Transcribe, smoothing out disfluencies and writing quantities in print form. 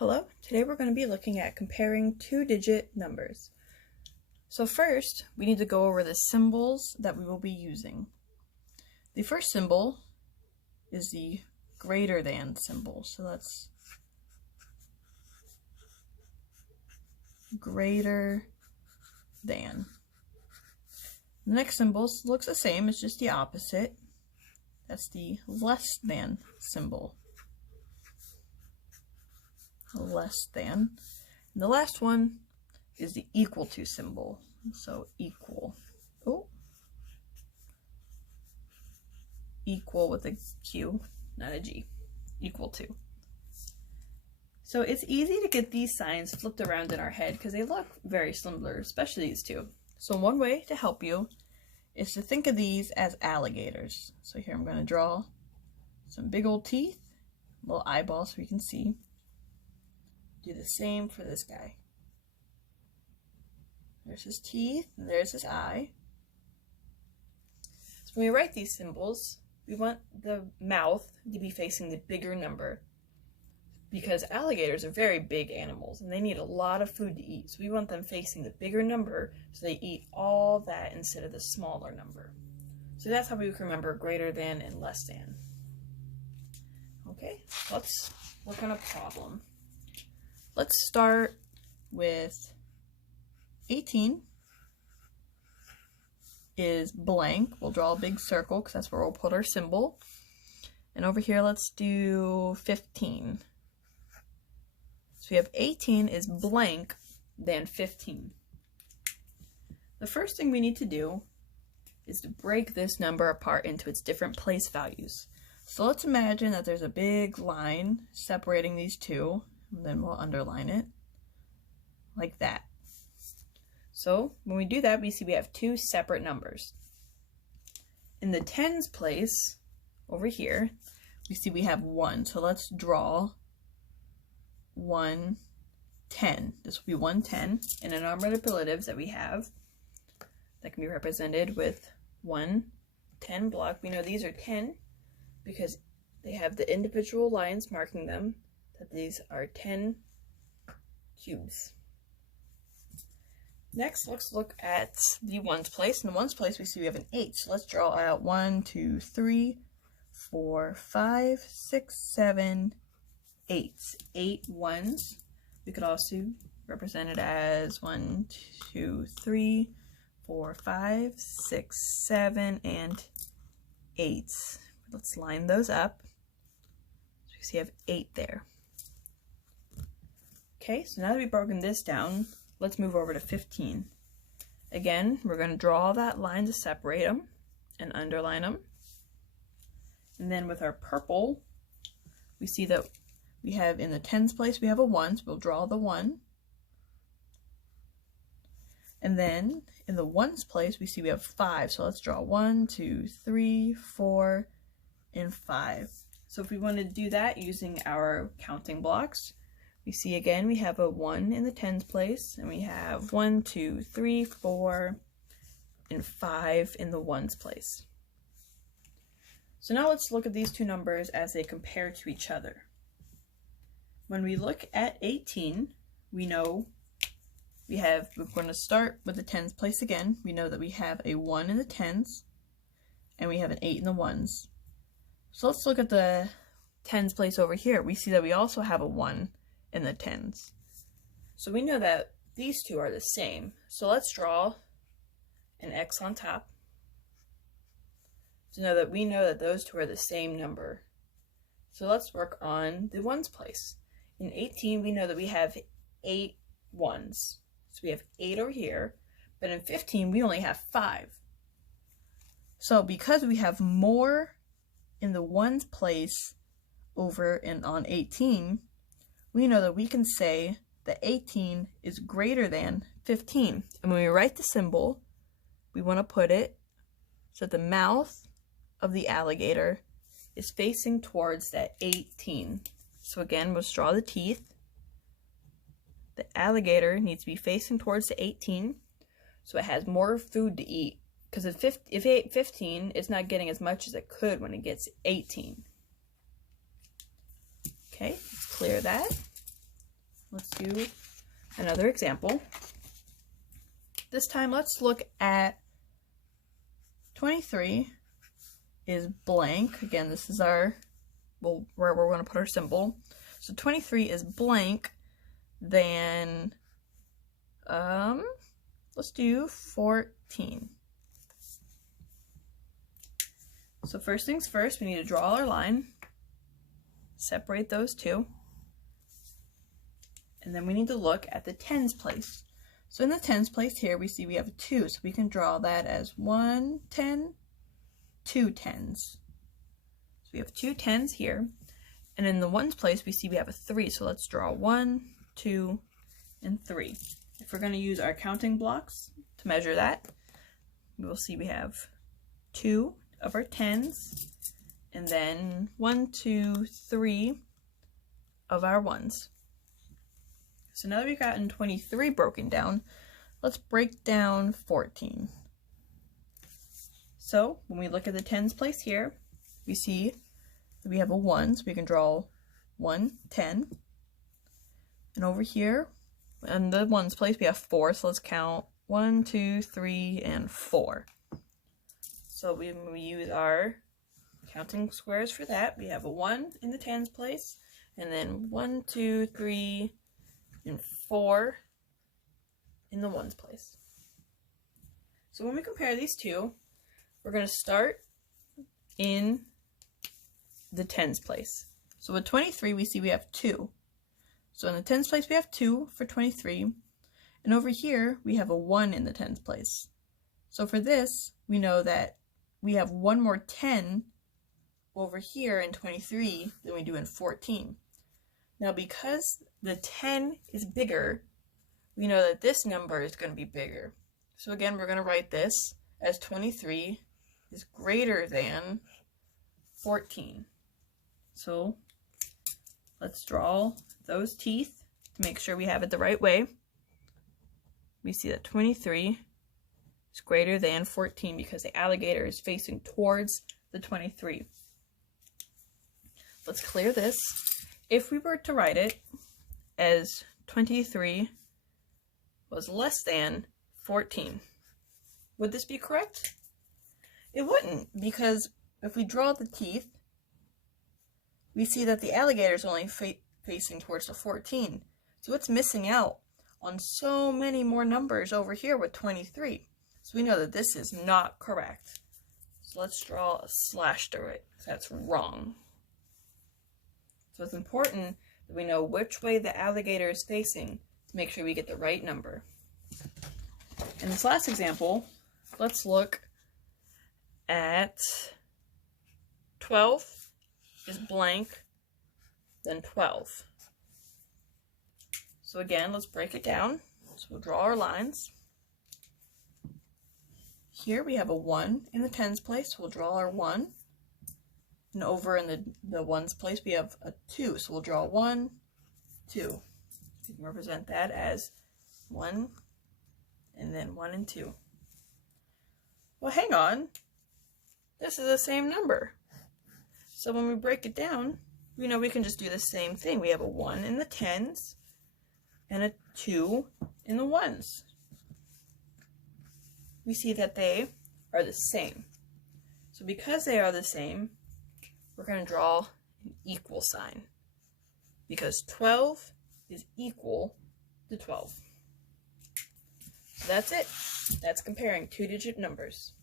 Hello, today we're going to be looking at comparing two-digit numbers. So first, we need to go over the symbols that we will be using. The first symbol is the greater than symbol. So that's greater than. The next symbol looks the same, it's just the opposite. That's the less than symbol. Less than. And the last one is the equal to symbol. So equal. Oh. Equal with a Q, not a G. Equal to. So it's easy to get these signs flipped around in our head because they look very similar, especially these two. So one way to help you is to think of these as alligators. So here I'm going to draw some big old teeth, little eyeballs so you can see. Do the same for this guy. There's his teeth, and there's his eye. So when we write these symbols, we want the mouth to be facing the bigger number because alligators are very big animals and they need a lot of food to eat. So we want them facing the bigger number so they eat all that instead of the smaller number. So that's how we can remember greater than and less than. Okay, let's work on a problem. Let's start with 18 is blank. We'll draw a big circle because that's where we'll put our symbol. And over here, let's do 15. So we have 18 is blank than 15. The first thing we need to do is to break this number apart into its different place values. So let's imagine that there's a big line separating these two. And then we'll underline it like that. So when we do that, we see we have two separate numbers. In the tens place, over here, we see we have 1. So let's draw 1, 10. This will be 110. And in our manipulatives that we have, that can be represented with 1, 10 block. We know these are 10 because they have the individual lines marking them. That these are 10 cubes. Next, let's look at the ones place. In the ones place, we see we have an 8. So let's draw out 1, 2, 3, 4, 5, 6, 7, 8. 8 ones. We could also represent it as 1, 2, 3, 4, 5, 6, 7, and 8. Let's line those up. So we see we have 8 there. Okay, so now that we've broken this down, let's move over to 15. Again, we're going to draw that line to separate them and underline them. And then with our purple, we see that we have in the tens place, we have a 1, so we'll draw the 1. And then in the ones place, we see we have 5, so let's draw 1, 2, 3, 4, and 5. So if we want to do that using our counting blocks, we see again we have a 1 in the tens place, and we have 1, 2, 3, 4, and 5 in the ones place. So now let's look at these two numbers as they compare to each other. When we look at 18, we know we're going to start with the tens place again. We know that we have a 1 in the tens, and we have an 8 in the ones. So let's look at the tens place over here. We see that we also have a 1 in the tens. So we know that these two are the same. So let's draw an X on top to know that we know that those two are the same number. So let's work on the ones place. In 18, we know that we have 8 ones. So we have 8 over here, but in 15, we only have 5. So because we have more in the ones place over and on 18, we know that we can say that 18 is greater than 15. And when we write the symbol, we want to put it so that the mouth of the alligator is facing towards that 18. So again, we'll draw the teeth. The alligator needs to be facing towards the 18 so it has more food to eat. Because if it ate 15, it's not getting as much as it could when it gets 18. Okay, let's clear that. let's do another example. This time let's look at 23 is blank. Again, this is our, well, where we're going to put our symbol. So 23 is blank, then let's do 14. So first things first, we need to draw our line, separate those two, and then we need to look at the tens place. So in the tens place here, we see we have a 2, so we can draw that as 1 10, 2 tens. So we have 2 tens here, and in the ones place, we see we have a 3, so let's draw 1, 2, and 3. If we're going to use our counting blocks to measure that, we will see we have 2 of our tens, and then 1, 2, 3 of our ones. So now that we've gotten 23 broken down, let's break down 14. So when we look at the tens place here, we see that we have a 1, so we can draw 1, 10. And over here, in the ones place, we have 4, so let's count 1, 2, 3, and 4. So when we use our counting squares for that, we have a 1 in the tens place, and then 1, 2, 3, and 4 in the ones place. So when we compare these two, we're going to start in the tens place. So with 23, we see we have 2. So in the tens place, we have 2 for 23, and over here, we have a 1 in the tens place. So for this, we know that we have one more 10 over here in 23 than we do in 14. Now because the 10 is bigger, we know that this number is going to be bigger. So again, we're going to write this as 23 is greater than 14. So let's draw those teeth to make sure we have it the right way. We see that 23 is greater than 14 because the alligator is facing towards the 23. Let's clear this. If we were to write it as 23 was less than 14, would this be correct? It wouldn't, because if we draw the teeth, we see that the alligator is only facing towards the 14. So it's missing out on so many more numbers over here with 23. So we know that this is not correct. So let's draw a slash through it. That's wrong. So it's important that we know which way the alligator is facing to make sure we get the right number. In this last example, let's look at 12 is blank, then 12. So again, let's break it down. So we'll draw our lines. Here we have a 1 in the tens place, so we'll draw our 1. And over in the ones place, we have a 2, so we'll draw 1, 2. We can represent that as 1, and then 1 and 2. Well, hang on. This is the same number. So when we break it down, we know we can just do the same thing. We have a 1 in the tens and a 2 in the ones. We see that they are the same. So because they are the same, we're going to draw an equal sign, because 12 is equal to 12. So that's it. That's comparing two-digit numbers.